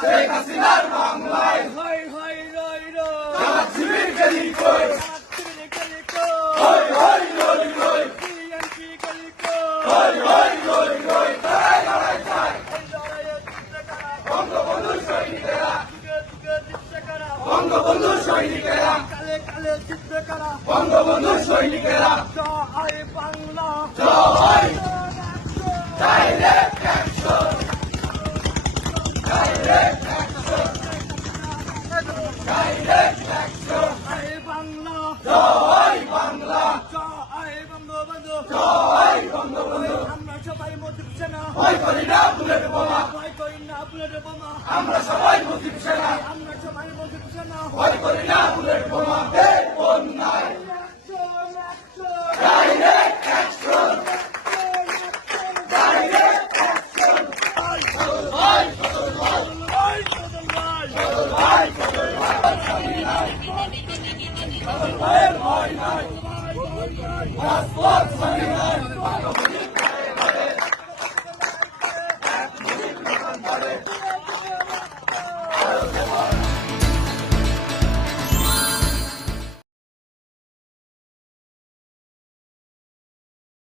শেখ হাসিনার বাংলায় হয় হয় রয় রয় জামাত শিবিরকে লিখই হয় হয় রই রই বিএনপি গলিকো হয় রই রই লড়াই লড়াই চাই বঙ্গবন্ধুর সৈনিকেরা বঙ্গবন্ধুর সৈনিকেরা কালে কালে জিতবে কারা বঙ্গবন্ধুর সৈনিকেরা জয় বাংলা জয় direct action direct action direct action জয় বাংলা জয় বাংলা জয় বঙ্গবন্ধু জয় বঙ্গবন্ধু আমরা সবাই মধুর সেনা ভয় করি না বুলেট বোমা ভয়